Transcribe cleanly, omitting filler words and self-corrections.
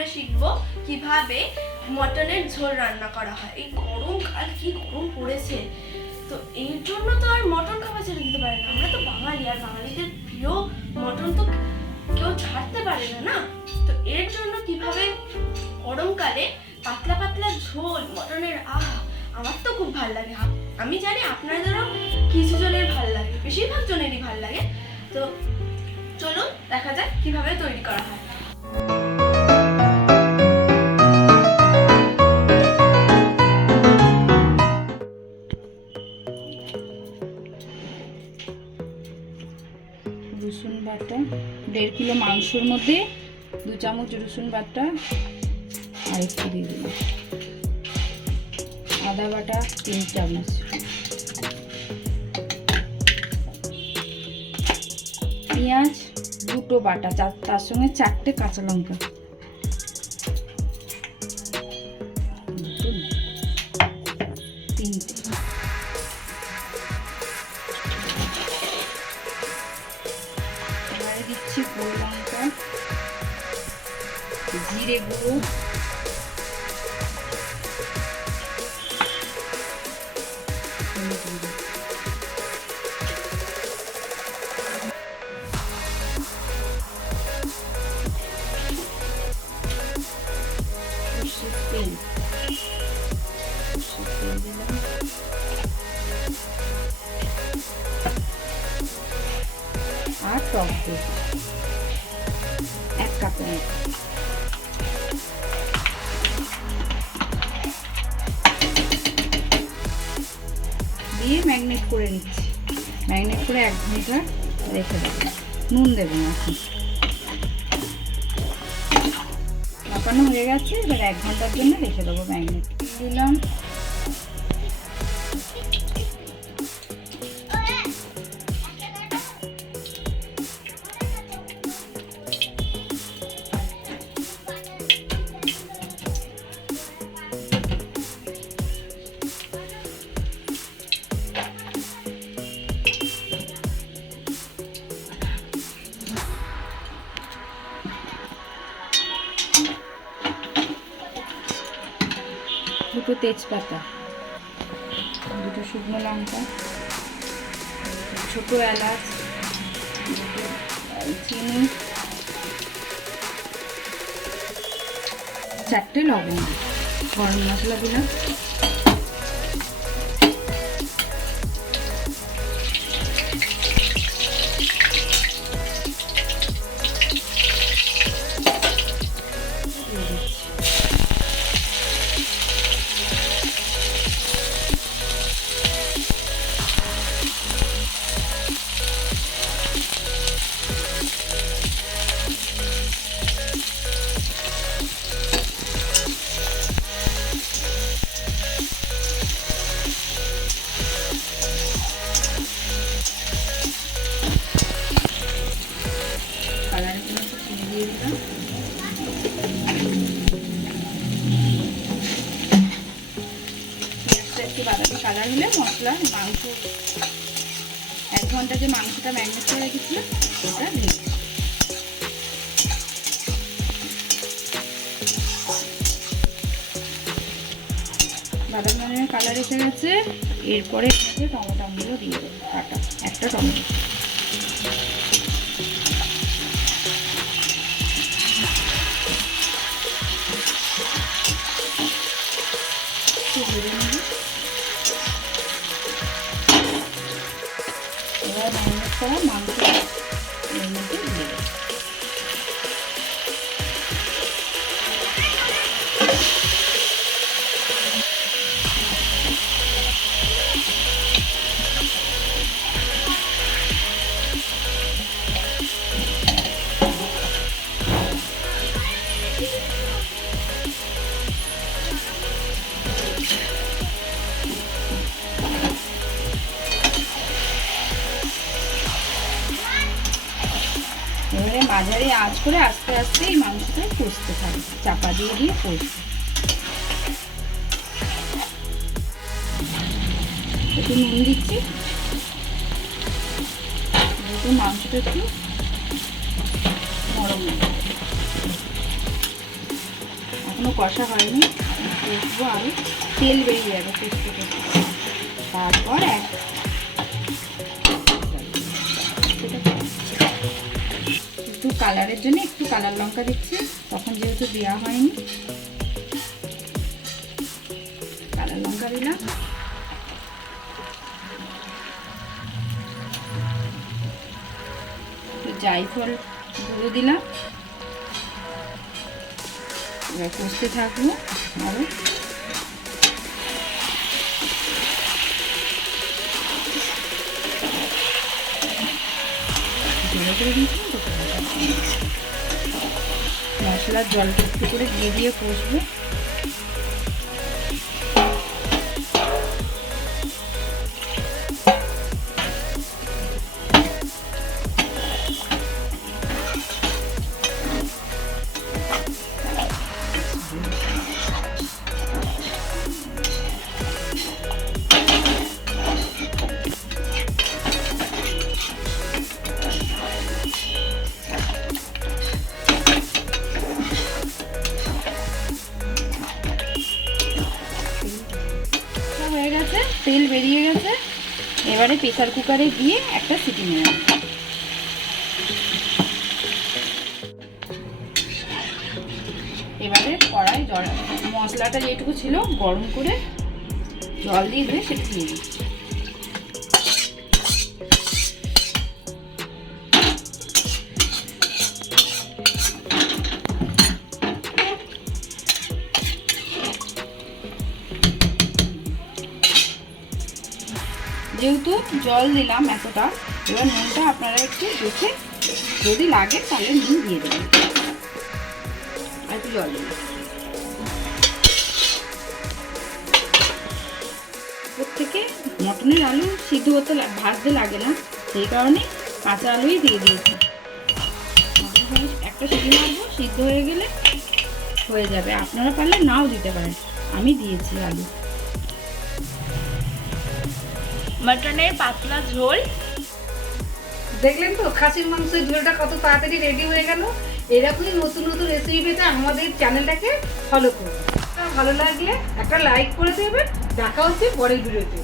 আমরা শিখবো কিভাবে মটনের ঝোল রান্না করা হয়। এই গরমকাল কি গরম পড়েছে, তো এর জন্য তো আর মটন খাওয়া ছেড়ে দিতে পারে না। আমরা তো বাঙালি, আর বাঙালিদের প্রিয় মটন তো কেউ ছাড়তে পারে না না। তো এর জন্য কিভাবে গরমকালে পাতলা পাতলা ঝোল মটনের, আমার তো খুব ভালো লাগে। আমি জানি আপনাদেরও কিছু জনের ভালো লাগে, বেশিরভাগ জনেরই ভালো লাগে। তো চলুন দেখা যাক কিভাবে তৈরি করা হয়। রসুন বাটা 1.5 কিলো মাংসের মধ্যে 2 চামচ রসুন বাটা আর একটু দিয়ে দিলাম। আদা বাটা 3 চামচ, পেঁয়াজ 2টো বাটা, তার সঙ্গে 4টে কাঁচা লঙ্কা, দিচ্ছি গোল লঙ্কা, জিরে গুঁড়ো, তেল দিলাম, আর টক দই 1 কাপ দিয়ে ম্যারিনেট করে নিচ্ছি। ম্যারিনেট করে 1 ঘন্টা রেখে দেবো। নুন দেবো না, এখন মাখানো হয়ে গেছে। এবার 1 ঘন্টার জন্য রেখে দেবো ম্যারিনেট। দিলাম দুটো তেজপাতা, 2টো শুকনো লঙ্কা, ছোটো এলাচ, চিনি, 4টে লবঙ্গ, গরম মশলা দিলাম, বাদামি কালার হলে মশলা মাংস 1 ঘন্টা যে মাংসটা ম্যারিনেট করে রেখেছিলাম ওটা দিয়ে বাদামি কালার এসে গেছে। এরপরে টমেটোগুলো দিয়ে দেবো, কাটা 1টা টমেটো, এবার ম্যারিনেট করা মাংস এর মধ্যে দিয়ে দেবো। এবারে মাঝারি আঁচ করে আস্তে আস্তে এই মাংসটা কষতে থাকবে, চাপা দিয়ে দিয়ে কষতে। একটু নুন দিচ্ছি, মাংসটা একটু নরম। এখনো কষা হয়নি, কষবো আরও, তেল বেরিয়ে যাবে কষতে কষতে। তারপর একটু কালারের জন্য একটু কালার লঙ্কা দিচ্ছি, তখন যেহেতু দেওয়া হয়নি কালার লঙ্কা দিলাম। জায়ফল গুঁড়ো দিলাম। এবার কষতে থাকবো আরো। মশলার জলটা একটু করে দিয়ে দিয়ে কষবো। হয়ে গেছে, তেল বেরিয়ে গেছে। এবারে প্রেসার কুকারে দিয়ে একটা সিটি নেব। এবারে কড়াই জল, মশলাটা যেটুকু ছিল গরম করে জল দিয়ে ধুয়ে সেটা দিয়ে দিচ্ছি। যেহেতু জল দিলাম এতটা, এবার নুনটা আপনারা একটু দেখে যদি লাগে তাহলে নুন দিয়ে দেবেন। আর একটু জল দিলাম। ওর থেকে মটনের আলু সিদ্ধ হতে ভাজতে লাগে না, সেই কারণে কাঁচা আলুই দিয়ে দিয়েছি। একটা সিটি মারবো, সিদ্ধ হয়ে গেলে হয়ে যাবে। আপনারা পারলে নাও দিতে পারেন, আমি দিয়েছি আলু। মটনের পাতলা ঝোল দেখলেন তো, খাসির মাংসের ঝোলটা কত তাড়াতাড়ি রেডি হয়ে গেল। এরকমই নতুন নতুন রেসিপি পেতে আমাদের চ্যানেলটাকে ফলো করুন। ভালো লাগলে একটা লাইক করে দেবেন। দেখা হচ্ছে পরের ভিডিওতে।